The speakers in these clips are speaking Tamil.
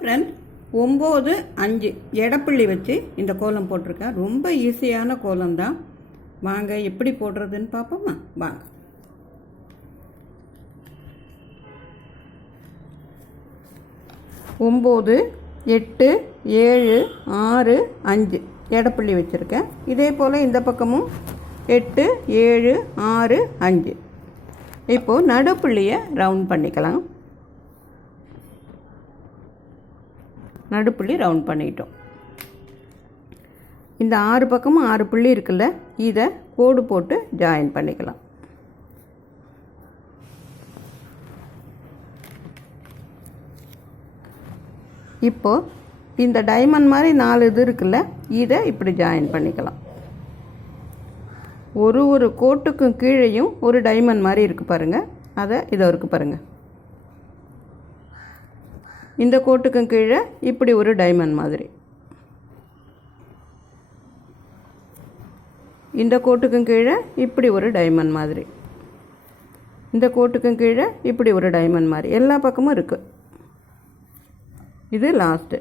ஃப்ரெண்ட் 9 5 எடப்புள்ளி வச்சு இந்த கோலம் போட்டிருக்கேன். ரொம்ப ஈஸியான கோலம் தான். வாங்க எப்படி போடுறதுன்னு பார்ப்போமா? வாங்க. ஒம்பது 8 7 6 5 எடப்புள்ளி வச்சுருக்கேன். இதே போல் இந்த பக்கமும் 8 7 6 5. இப்போது நடுப்புள்ளியை ரவுண்ட் பண்ணிக்கலாம். நடுப்புள்ளி ரவுண்ட் பண்ணிட்டோம். இந்த 6 பக்கமும் 6 புள்ளி இருக்குல்ல, இதை கோடு போட்டு ஜாயின் பண்ணிக்கலாம். இப்போது இந்த டைமண்ட் மாதிரி 4 இது இருக்குல்ல, இதை இப்படி ஜாயின் பண்ணிக்கலாம். ஒரு கோட்டுக்கும் கீழேயும் ஒரு டைமண்ட் மாதிரி இருக்குது பாருங்கள். அதை இதோ இருக்குது பாருங்கள். இந்த கோட்டுக்கும் கீழே இப்படி ஒரு டைமண்ட் மாதிரி, இந்த கோட்டுக்கும் கீழே இப்படி ஒரு டைமண்ட் மாதிரி, இந்த கோட்டுக்கும் கீழே இப்படி ஒரு டைமண்ட் மாதிரி எல்லா பக்கமும் இருக்குது. இது லாஸ்ட்டு.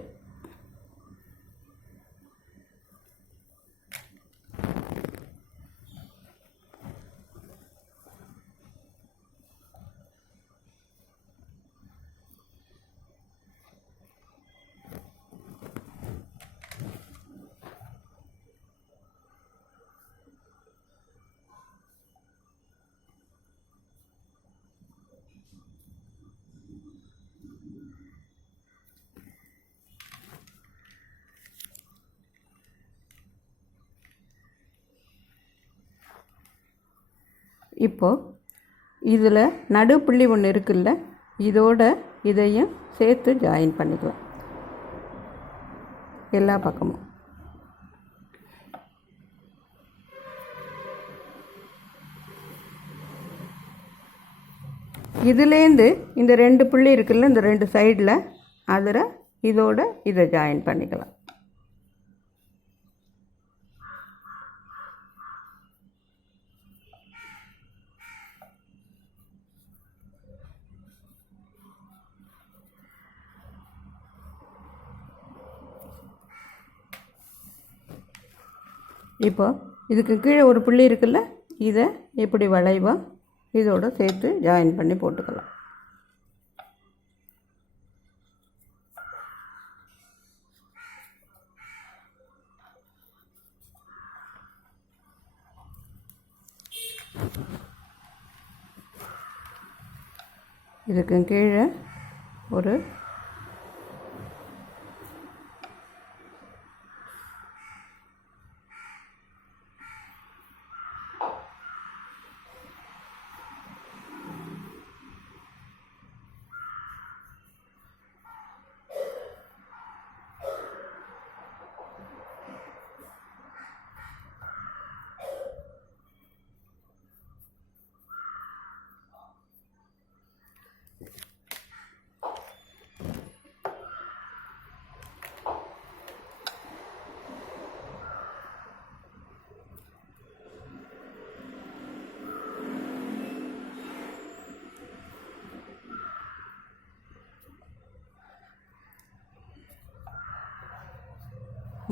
இப்போது இதில் நடுப்புள்ளி ஒன்று இருக்குல்ல, இதோட இதையும் சேர்த்து ஜாயின் பண்ணிக்கலாம் எல்லா பக்கமும். இதுலேருந்து இந்த 2 புள்ளி இருக்குல்ல, இந்த 2 சைடில், அதில் இதோட இதை ஜாயின் பண்ணிக்கலாம். இப்போ இதுக்கு கீழே ஒரு புள்ளி இருக்குல்ல, இதை இப்படி வளைவாக இதோடு சேர்த்து ஜாயின் பண்ணி போட்டுக்கலாம். இதுக்கு கீழே ஒரு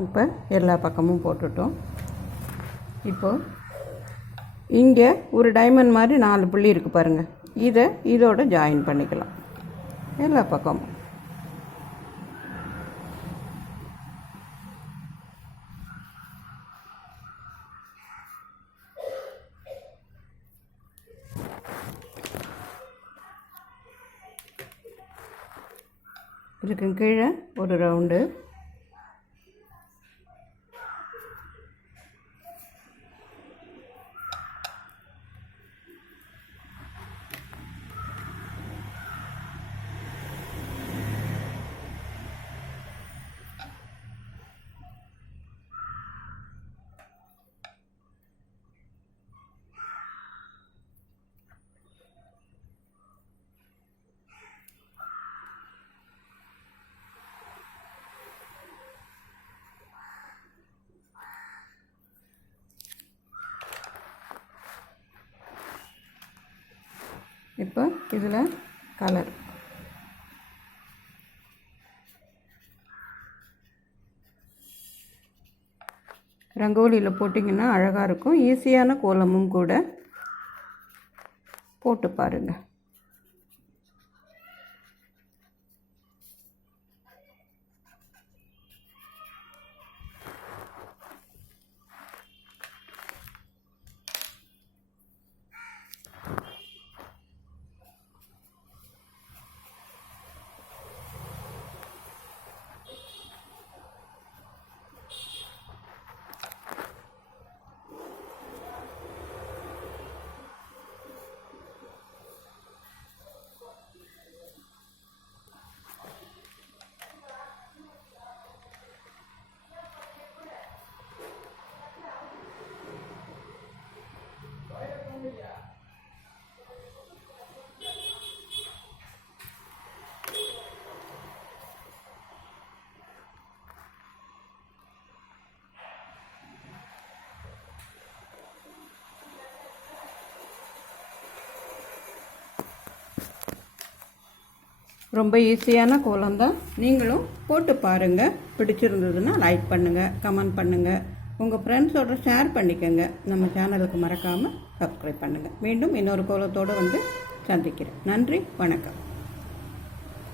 இப்போ எல்லா பக்கமும் போட்டுட்டோம். இப்போது இங்கே ஒரு டைமண்ட் மாதிரி 4 புள்ளி இருக்குது பாருங்கள். இதை இதோட ஜாயின் பண்ணிக்கலாம் எல்லா பக்கமும். இதுக்கு கீழே ஒரு ரவுண்டு, இப்போ இதில் கலர் ரங்கோலியில் போட்டிங்கன்னா அழகாக இருக்கும். ஈஸியான கோலமும் கூட. போட்டு பாருங்கள். ரொம்ப ஈஸியான கோலம் தான். நீங்களும் போட்டு பாருங்கள். பிடிச்சிருந்ததுன்னா லைக் பண்ணுங்கள், கமெண்ட் பண்ணுங்கள், உங்கள் ஃப்ரெண்ட்ஸோட ஷேர் பண்ணிக்கோங்க. நம்ம சேனலுக்கு மறக்காமல் சப்ஸ்கிரைப் பண்ணுங்கள். மீண்டும் இன்னொரு கோலத்தோடு வந்து சந்திக்கிறேன். நன்றி, வணக்கம்.